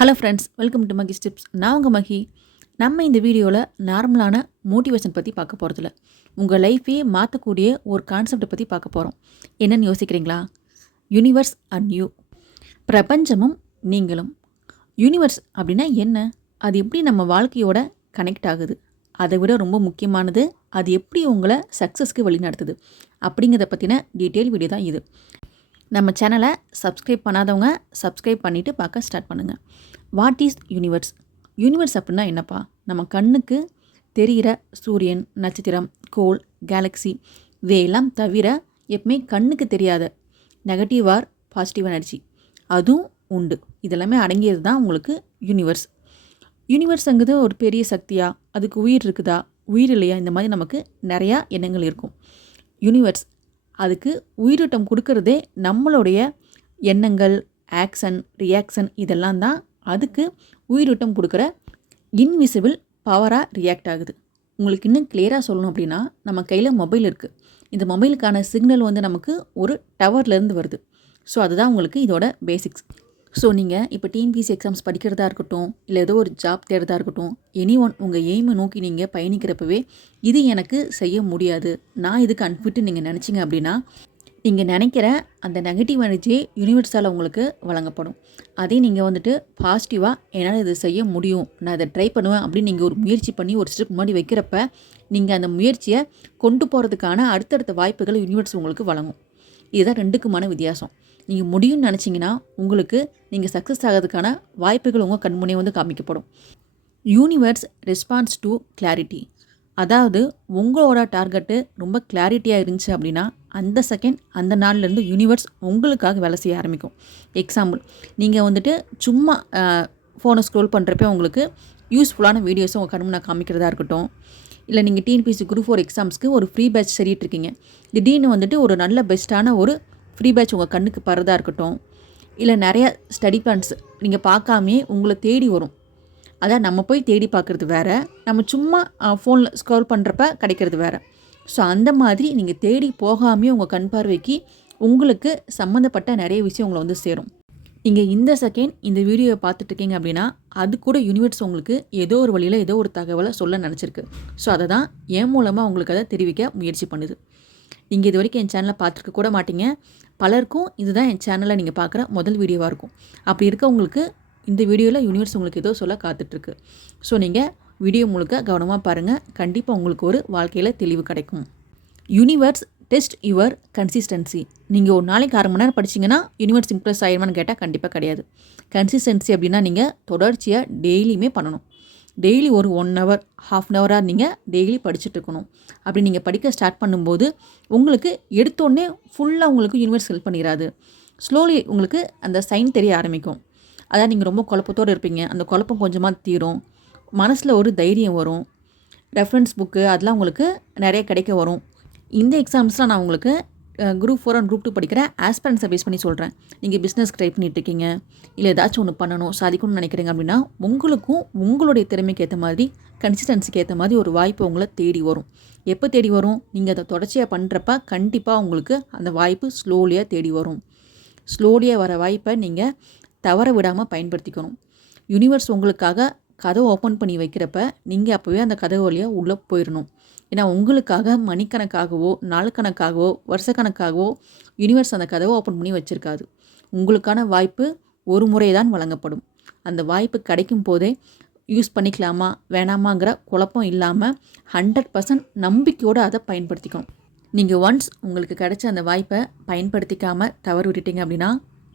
Hello friends welcome to Magi tips நான் உங்கள் மகி. நம்ம இந்த வீடியோவில் நார்மலான மோட்டிவேஷன் பற்றி பார்க்க போகிறதில்ல உங்கள் லைஃப்பையே மாற்றக்கூடிய ஒரு கான்செப்டை பற்றி பார்க்க போகிறோம் என்னென்னு யோசிக்கிறீங்களா? யூனிவர்ஸ் அண்ட் யூ பிரபஞ்சமும் நீங்களும். யூனிவர்ஸ் அப்படின்னா என்ன? அது எப்படி நம்ம வாழ்க்கையோட கனெக்ட் ஆகுது? அதை விட ரொம்ப முக்கியமானது அது எப்படி உங்களை சக்ஸஸ்க்கு வழிநடத்துது? அப்படிங்கிறத பற்றின டீட்டெயில் வீடியோ தான் இது. நம்ம சேனலை சப்ஸ்கிரைப் பண்ணாதவங்க சப்ஸ்கிரைப் பண்ணிவிட்டு பார்க்க ஸ்டார்ட் பண்ணுங்கள் வாட் இஸ் யூனிவர்ஸ் யூனிவர்ஸ் அப்படின்னா என்னப்பா? நம்ம கண்ணுக்கு தெரிகிற சூரியன் நட்சத்திரம் கோல் கேலக்ஸி இவையெல்லாம் தவிர எப்பவுமே கண்ணுக்கு தெரியாத நெகட்டிவ் ஆர் பாசிட்டிவ் எனர்ஜி அதுவும் உண்டு. இதெல்லாமே அடங்கியது தான் உங்களுக்கு யூனிவர்ஸ் யூனிவர்ஸுங்கிறது ஒரு பெரிய சக்தியா? அதுக்கு உயிர் இருக்குதா? உயிர் இல்லையா? இந்த மாதிரி நமக்கு நிறையா எண்ணங்கள் இருக்கும். யூனிவர்ஸ் அதுக்கு உயிரோட்டம் கொடுக்கறதே நம்மளுடைய எண்ணங்கள் ஆக்ஷன் ரியாக்ஷன் இதெல்லாம் தான் அதுக்கு உயிரோட்டம் கொடுக்குற இன்விசிபிள் பவராக ரியாக்ட் ஆகுது. உங்களுக்கு இன்னும் கிளியராக சொல்லணும் அப்படின்னா நம்ம கையில் மொபைல் இருக்குது இந்த மொபைலுக்கான சிக்னல் வந்து நமக்கு ஒரு டவர்லேருந்து வருது. ஸோ அதுதான் உங்களுக்கு இதோட பேசிக்ஸ் ஸோ நீங்கள் இப்போ டிஎன்பிசி எக்ஸாம்ஸ் படிக்கிறதா இருக்கட்டும் இல்லை ஏதோ ஒரு ஜாப் தேடுறதா இருக்கட்டும் எனி ஒன் உங்கள் எய்மை நோக்கி நீங்கள் பயணிக்கிறப்பவே இது எனக்கு செய்ய முடியாது. நான் இதுக்கு அன்ஃபிட்டு நீங்கள் நினச்சிங்க அப்படின்னா நீங்கள் நினைக்கிற அந்த நெகட்டிவ் எனர்ஜி யூனிவர்ஸால் உங்களுக்கு வழங்கப்படும். அதே நீங்கள் வந்துட்டு பாசிட்டிவாக என்னால் இது செய்ய முடியும். நான் இதை ட்ரை பண்ணுவேன் அப்படின்னு நீங்கள் ஒரு முயற்சி பண்ணி ஒரு ஸ்டெப் முன்னாடி வைக்கிறப்ப நீங்கள் அந்த முயற்சியை கொண்டு போகிறதுக்கான அடுத்தடுத்த வாய்ப்புகள் யூனிவர்ஸ் உங்களுக்கு வழங்கும். இதுதான் ரெண்டுக்குமான வித்தியாசம். நீங்கள் முடியும்னு நினச்சிங்கன்னா உங்களுக்கு நீங்கள் சக்ஸஸ் ஆகிறதுக்கான வாய்ப்புகள் உங்கள் கண்முனே வந்து காமிக்கப்படும். யூனிவர்ஸ் ரெஸ்பான்ஸ் டு கிளாரிட்டி அதாவது உங்களோட டார்கெட்டு ரொம்ப கிளாரிட்டியாக இருந்துச்சு அப்படின்னா அந்த செகண்ட் அந்த நாள்லேருந்து யூனிவர்ஸ் உங்களுக்காக வேலை செய்ய ஆரம்பிக்கும். எக்ஸாம்பிள் நீங்கள் வந்துட்டு சும்மா ஃபோனை ஸ்க்ரோல் பண்ணுறப்ப உங்களுக்கு யூஸ்ஃபுல்லான வீடியோஸை உங்கள் கண்முன்னா காமிக்கிறதா இருக்கட்டும். இல்லை நீங்கள் டிஎன்பிசி குரூப் ஃபோர் எக்ஸாம்ஸ்க்கு ஒரு ஃப்ரீ பேட்ச் சரிட்டு இருக்கீங்க. திடீர்னு வந்துட்டு ஒரு நல்ல பெஸ்ட்டான ஒரு ஃப்ரீ பேட்ச் உங்கள் கண்ணுக்கு பறதா இருக்கட்டும் இல்லை நிறைய ஸ்டடி பிளான்ஸ் நீங்கள் பார்க்காமே உங்களை தேடி வரும். அதான் நம்ம போய் தேடி பார்க்குறது வேறு. நம்ம சும்மா ஃபோனில் ஸ்க்ரோல் பண்ணுறப்ப கிடைக்கிறது வேறு. ஸோ அந்த மாதிரி நீங்கள் தேடி போகாமே உங்கள் கண் பார்வைக்கு உங்களுக்கு சம்மந்தப்பட்ட நிறைய விஷயம் உங்களை வந்து சேரும். நீங்கள் இந்த செகண்ட் இந்த வீடியோவை பார்த்துட்ருக்கீங்க அப்படின்னா அது கூட யூனிவர்ஸ் உங்களுக்கு ஏதோ ஒரு வழியில் ஏதோ ஒரு தகவலை சொல்ல நினச்சிருக்கு. ஸோ அதை தான் என் மூலமாக உங்களுக்கு அதை தெரிவிக்க முயற்சி பண்ணுது. நீங்கள் இது வரைக்கும் என் சேனலை பார்த்துருக்க கூட மாட்டீங்க. பலருக்கும் இதுதான் என் சேனலில் நீங்கள் பார்க்குற முதல் வீடியோவாக இருக்கும். அப்படி இருக்கவங்களுக்கு இந்த வீடியோவில் யூனிவர்ஸ் உங்களுக்கு ஏதோ சொல்ல காத்துட்ருக்கு. ஸோ நீங்கள் வீடியோ முழுக்க கவனமாக பாருங்கள் கண்டிப்பாக உங்களுக்கு ஒரு வாழ்க்கையில் தெளிவு கிடைக்கும். யூனிவர்ஸ் டெஸ்ட் யுவர் கன்சிஸ்டன்சி நீங்கள் ஒரு நாளைக்கு அரை மணி நேரம் படிச்சிங்கன்னா யூனிவர்ஸ் இம்ப்ரெஸ் ஆயிடுமான்னு கேட்டால் கண்டிப்பாக கிடையாது. கன்சிஸ்டன்சி அப்படின்னா நீங்கள் தொடர்ச்சியாக டெய்லியுமே பண்ணணும். டெய்லி ஒரு ஒன் ஹவர் ஹாஃப் அன் ஹவராக நீங்கள் டெய்லி படிச்சுட்டு இருக்கணும் அப்படி நீங்கள் படிக்க ஸ்டார்ட் பண்ணும்போது உங்களுக்கு எடுத்தோடனே ஃபுல்லாக உங்களுக்கு யூனிவர்ஸ் ஹெல்ப் பண்ணிடாது ஸ்லோலி உங்களுக்கு அந்த சைன் தெரிய ஆரம்பிக்கும். அதாவது நீங்கள் ரொம்ப குழப்பத்தோடு இருப்பீங்க. அந்த குழப்பம் கொஞ்சமாக தீரும். மனசில் ஒரு தைரியம் வரும். ரெஃபரன்ஸ் புக்கு அதெல்லாம் உங்களுக்கு நிறைய கிடைக்க வரும். இந்த எக்ஸாம்ஸ்லாம் நான் உங்களுக்கு group four and group two படிக்கிற ஆஸ்பரன்ஸை பேஸ் பண்ணி சொல்கிறேன் நீங்கள் பிஸ்னஸ் ட்ரை பண்ணிட்டு இருக்கீங்க இல்லை ஏதாச்சும் ஒன்று பண்ணணும் சாதிக்கணும்னு நினைக்கிறீங்க அப்படின்னா உங்களுக்கும் உங்களுடைய திறமைக்கு ஏற்ற மாதிரி கன்சிஸ்டன்சிக்கு ஏற்ற மாதிரி ஒரு வாய்ப்பு உங்களை தேடி வரும். எப்போ தேடி வரும்? நீங்கள் அதை தொடர்ச்சியாக பண்ணுறப்ப கண்டிப்பாக உங்களுக்கு அந்த வாய்ப்பு ஸ்லோலியாக தேடி வரும். ஸ்லோலியாக வர வாய்ப்பை நீங்கள் தவற விடாமல் பயன்படுத்திக்கணும். யூனிவர்ஸ் உங்களுக்காக கதவை ஓப்பன் பண்ணி வைக்கிறப்ப நீங்கள் அப்போவே அந்த கதவு வழியாக உள்ளே போயிடணும் ஏன்னா உங்களுக்காக மணிக்கணக்காகவோ நாளுக்கணக்காகவோ வருஷக்கணக்காகவோ யூனிவர்ஸ் அந்த கதவை ஓப்பன் பண்ணி வச்சுருக்காது. உங்களுக்கான வாய்ப்பு ஒரு முறை தான் வழங்கப்படும். அந்த வாய்ப்பு கிடைக்கும் போதே யூஸ் பண்ணிக்கலாமா வேணாமாங்கிற குழப்பம் இல்லாமல் ஹண்ட்ரட் பர்சன்ட் நம்பிக்கையோடு அதை பயன்படுத்திக்கணும். நீங்கள் ஒன்ஸ் உங்களுக்கு கிடைச்ச அந்த வாய்ப்பை பயன்படுத்திக்காமல் தவறு விட்டுட்டீங்க அப்படின்னா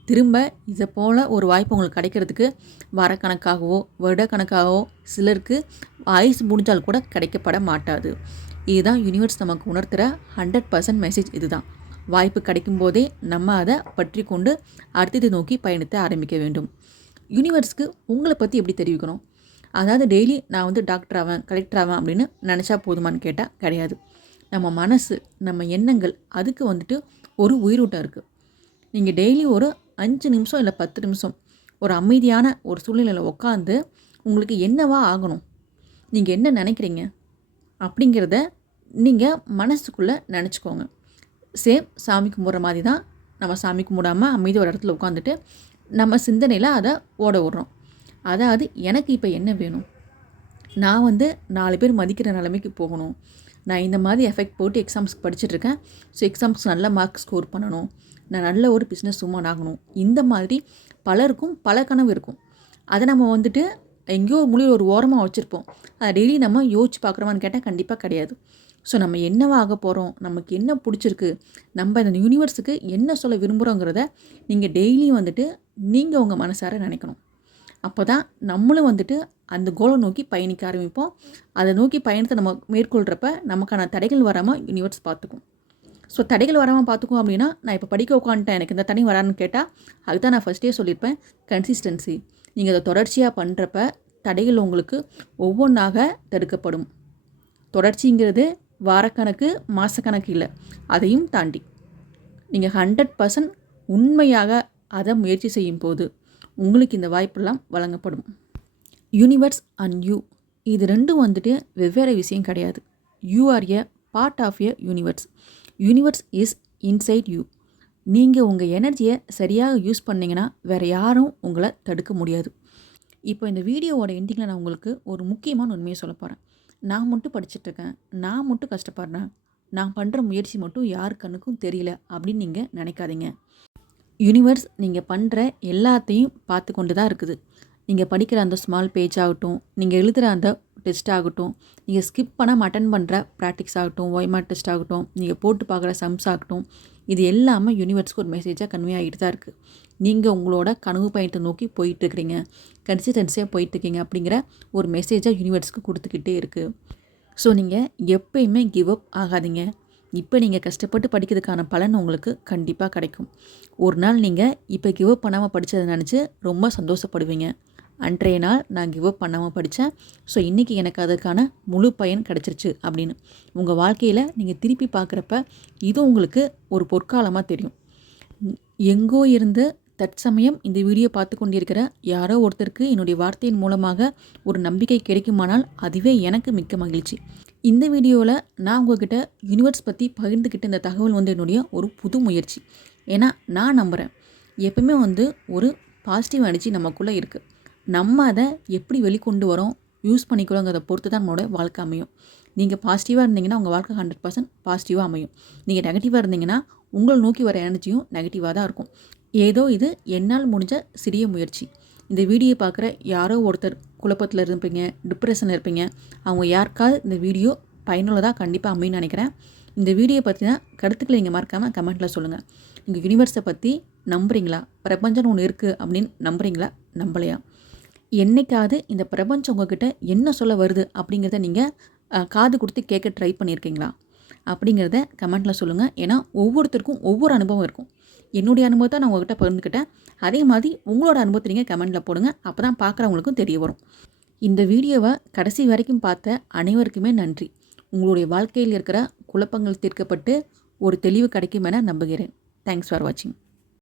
திரும்ப இதை போல் ஒரு வாய்ப்பு உங்களுக்கு கிடைக்கிறதுக்கு வாரக்கணக்காகவோ வருடக்கணக்காகவோ சிலருக்கு ஆயுஸ் முடிஞ்சால் கூட கிடைக்கப்பட மாட்டாது. இதுதான் யூனிவர்ஸ் நமக்கு உணர்த்துகிற ஹண்ட்ரட் பர்சன்ட் மெசேஜ் இதுதான். வாய்ப்பு கிடைக்கும் போதே நம்ம அதை பற்றி கொண்டு அடுத்தது நோக்கி பயணத்தை ஆரம்பிக்க வேண்டும். யூனிவர்ஸ்க்கு உங்களை பற்றி எப்படி தெரிவிக்கணும்? அதாவது டெய்லி நான் வந்து டாக்டர் ஆவேன் கலெக்டர் ஆவேன் அப்படின்னு நினச்சா போதுமான்னு கேட்டால் கிடையாது. நம்ம மனசு நம்ம எண்ணங்கள் அதுக்கு வந்துட்டு ஒரு உயிரூட்டம் இருக்குது நீங்கள் டெய்லி ஒரு அஞ்சு நிமிஷம் இல்லை பத்து நிமிஷம் ஒரு அமைதியான ஒரு சூழ்நிலையில் உட்காந்து உங்களுக்கு என்னவா ஆகணும்? நீங்கள் என்ன நினைக்கிறீங்க? அப்படிங்கிறத நீங்கள் மனசுக்குள்ளே நினச்சிக்கோங்க. சேம் சாமி கும்பிட்ற மாதிரி தான் நம்ம சாமி கும்பிடாமல் அமைதி ஒரு இடத்துல உட்காந்துட்டு நம்ம சிந்தனையில் அதை ஓட விடுறோம். அதாவது எனக்கு இப்போ என்ன வேணும்? நான் வந்து நாலு பேர் மதிக்கிற நிலைமைக்கு போகணும். நான் இந்த மாதிரி எஃபெக்ட் போட்டு எக்ஸாம்ஸ்க்கு படிச்சுட்ருக்கேன். ஸோ எக்ஸாம்ஸ்க்கு நல்ல மார்க் ஸ்கோர் பண்ணணும். நான் நல்ல ஒரு பிஸ்னஸ் உமன் ஆகணும். இந்த மாதிரி பலருக்கும் பல கனவு இருக்கும். அதை நம்ம வந்துட்டு எங்கேயோ மொழி ஒரு ஓரமாக வச்சுருப்போம். அதை டெய்லி நம்ம யோசிச்சு பார்க்குறோமான்னு கேட்டால் கண்டிப்பாக கிடையாது. ஸோ நம்ம என்னவாக போகிறோம் நமக்கு என்ன பிடிச்சிருக்கு? நம்ம இந்த யூனிவர்ஸுக்கு என்ன சொல்ல விரும்புகிறோங்கிறத நீங்கள் டெய்லியும் வந்துட்டு நீங்கள் உங்கள் மனசார நினைக்கணும். அப்போ தான் நம்மளும் வந்துட்டு அந்த கோலை நோக்கி பயணிக்க ஆரம்பிப்போம். அதை நோக்கி பயணத்தை நம்ம மேற்கொள்கிறப்ப நமக்கான தடைகள் வராமல் யூனிவர்ஸ் பார்த்துக்கும் ஸோ தடைகள் வராமல் பார்த்துக்கும் அப்படின்னா நான் இப்போ படிக்க உட்காந்துட்டேன் எனக்கு இந்த தனி வரான்னு கேட்டால் அதுதான் நான் ஃபஸ்ட்டே சொல்லியிருப்பேன். கன்சிஸ்டன்சி நீங்கள் அதை தொடர்ச்சியாக பண்ணுறப்ப தடைகள் உங்களுக்கு ஒவ்வொன்றாக தடுக்கப்படும். தொடர்ச்சிங்கிறது வாரக்கணக்கு மாதக்கணக்கு இல்லை. அதையும் தாண்டி. நீங்கள் ஹண்ட்ரட் பர்சன்ட் உண்மையாக அதை முயற்சி செய்யும் போது உங்களுக்கு இந்த வாய்ப்பெல்லாம் வழங்கப்படும். யூனிவர்ஸ் அண்ட் யூ இது ரெண்டும் வந்துட்டு வெவ்வேறு விஷயம் கிடையாது. You are a part of a universe universe is inside you நீங்கள் உங்கள் எனர்ஜியை சரியாக யூஸ் பண்ணிங்கன்னா வேறு யாரும் உங்களை தடுக்க முடியாது. இப்போ இந்த வீடியோவோட எண்டிங்கில் நான் உங்களுக்கு ஒரு முக்கியமான உண்மையை சொல்ல போகிறேன் நான் மட்டும் படிச்சுட்ருக்கேன் நான் மட்டும் கஷ்டப்படுறேன். நான் பண்ணுற முயற்சி மட்டும் யார் கண்ணுக்கும் தெரியல அப்படின்னு நீங்கள் நினைக்காதீங்க. யூனிவர்ஸ் நீங்கள் பண்ணுற எல்லாத்தையும் பார்த்து கொண்டு தான் இருக்குது. நீங்கள் படிக்கிற அந்த ஸ்மால் பேஜ் ஆகட்டும் நீங்கள் எழுதுகிற அந்த டெஸ்ட் ஆகட்டும் நீங்கள் ஸ்கிப் பண்ணாமல் அட்டன் பண்ணுற ப்ராக்டிக்ஸ் ஆகட்டும் ஒய்மா டெஸ்ட் ஆகட்டும் நீங்கள் போட்டு பார்க்குற சம்ஸ் ஆகட்டும் இது எல்லாமே யூனிவர்ஸ்க்கு ஒரு மெசேஜாக கன்வே ஆகிட்டு தான் இருக்குது நீங்கள் உங்களோட கனவு பயணத்தை நோக்கி போயிட்டுருக்கிறீங்க கன்சிஸ்டன்சியாக போயிட்டுருக்கீங்க அப்படிங்கிற ஒரு மெசேஜாக யூனிவர்ஸ்க்கு கொடுத்துக்கிட்டே இருக்குது ஸோ நீங்கள் எப்பயுமே கிவ் அப் ஆகாதீங்க. இப்போ நீங்கள் கஷ்டப்பட்டு படிக்கிறதுக்கான பலன் உங்களுக்கு கண்டிப்பாக கிடைக்கும். ஒரு நாள் நீங்கள் இப்போ கிவ் அப் பண்ணாமல் படித்ததை நினச்சி ரொம்ப சந்தோஷப்படுவீங்க. அன்றைய நாள் நான் கிவ் அப் பண்ணாமல் படித்தேன் ஸோ இன்றைக்கி எனக்கு அதற்கான முழு பயன் கிடச்சிருச்சு அப்படின்னு. உங்கள் வாழ்க்கையில் நீங்கள் திருப்பி பார்க்குறப்ப இது உங்களுக்கு ஒரு பொற்காலமாக தெரியும். எங்கோ இருந்து தற்சமயம் இந்த வீடியோ பார்த்து கொண்டிருக்கிற யாரோ ஒருத்தருக்கு என்னுடைய வார்த்தையின் மூலமாக ஒரு நம்பிக்கை கிடைக்குமானால் அதுவே எனக்கு மிக்க மகிழ்ச்சி. இந்த வீடியோவில் நான் உங்ககிட்ட யூனிவர்ஸ் பற்றி பகிர்ந்துக்கிட்ட இந்த தகவல் வந்து என்னுடைய ஒரு புது முயற்சி. ஏன்னா நான் நம்புகிறேன் எப்பவுமே வந்து ஒரு பாசிட்டிவ் எனர்ஜி நமக்குள்ளே இருக்குது நம்ம அதை எப்படி வெளிக்கொண்டு வரோம் யூஸ் பண்ணிக்கிறோங்கிறத பொறுத்து தான் நம்மளோட வாழ்க்கை அமையும். நீங்கள் பாசிட்டிவாக இருந்தீங்கன்னா உங்கள் வாழ்க்கை ஹண்ட்ரட் பர்சன்ட் பாசிட்டிவாக அமையும். நீங்கள் நெகட்டிவாக இருந்தீங்கன்னா உங்களை நோக்கி வர எனர்ஜியும் நெகட்டிவாக தான் இருக்கும். ஏதோ இது என்னால் முடிஞ்ச சிறிய முயற்சி. இந்த வீடியோ பார்க்குற யாரோ ஒருத்தர் குழப்பத்தில் இருப்பீங்க டிப்ரெஷன் இருப்பீங்க. அவங்க யாருக்காவது இந்த வீடியோ பயனுள்ளதாக கண்டிப்பாக அமைன்னு நினைக்கிறேன். இந்த வீடியோ பற்றினா கருத்துக்களை நீங்கள் மறக்காமல் கமெண்ட்டில் சொல்லுங்கள் உங்கள் யூனிவர்ஸை பற்றி நம்புறீங்களா? பிரபஞ்சம் ஒன்று இருக்குது அப்படின்னு நம்புறீங்களா? நம்பலையா? என்னைக்காவது இந்த பிரபஞ்சம் உங்ககிட்ட என்ன சொல்ல வருது அப்படிங்கிறத நீங்கள் காது கொடுத்து கேட்க ட்ரை பண்ணியிருக்கீங்களா அப்படிங்கிறத கமெண்ட்டில் சொல்லுங்கள் ஏன்னா ஒவ்வொருத்தருக்கும் ஒவ்வொரு அனுபவம் இருக்கும். என்னுடைய அனுபவத்தை நான் உங்கள்கிட்ட பகிர்ந்துக்கிட்டேன். அதே மாதிரி உங்களோட அனுபவத்தை நீங்கள் கமெண்ட்டில் போடுங்க. அப்போ தான் பார்க்குறவங்களுக்கும் தெரிய வரும். இந்த வீடியோவை கடைசி வரைக்கும் பார்த்த அனைவருக்குமே நன்றி. உங்களுடைய வாழ்க்கையில் இருக்கிற குழப்பங்கள் தீர்க்கப்பட்டு ஒரு தெளிவு கிடைக்கும் என நம்புகிறேன். தேங்க்ஸ் ஃபார் வாட்சிங்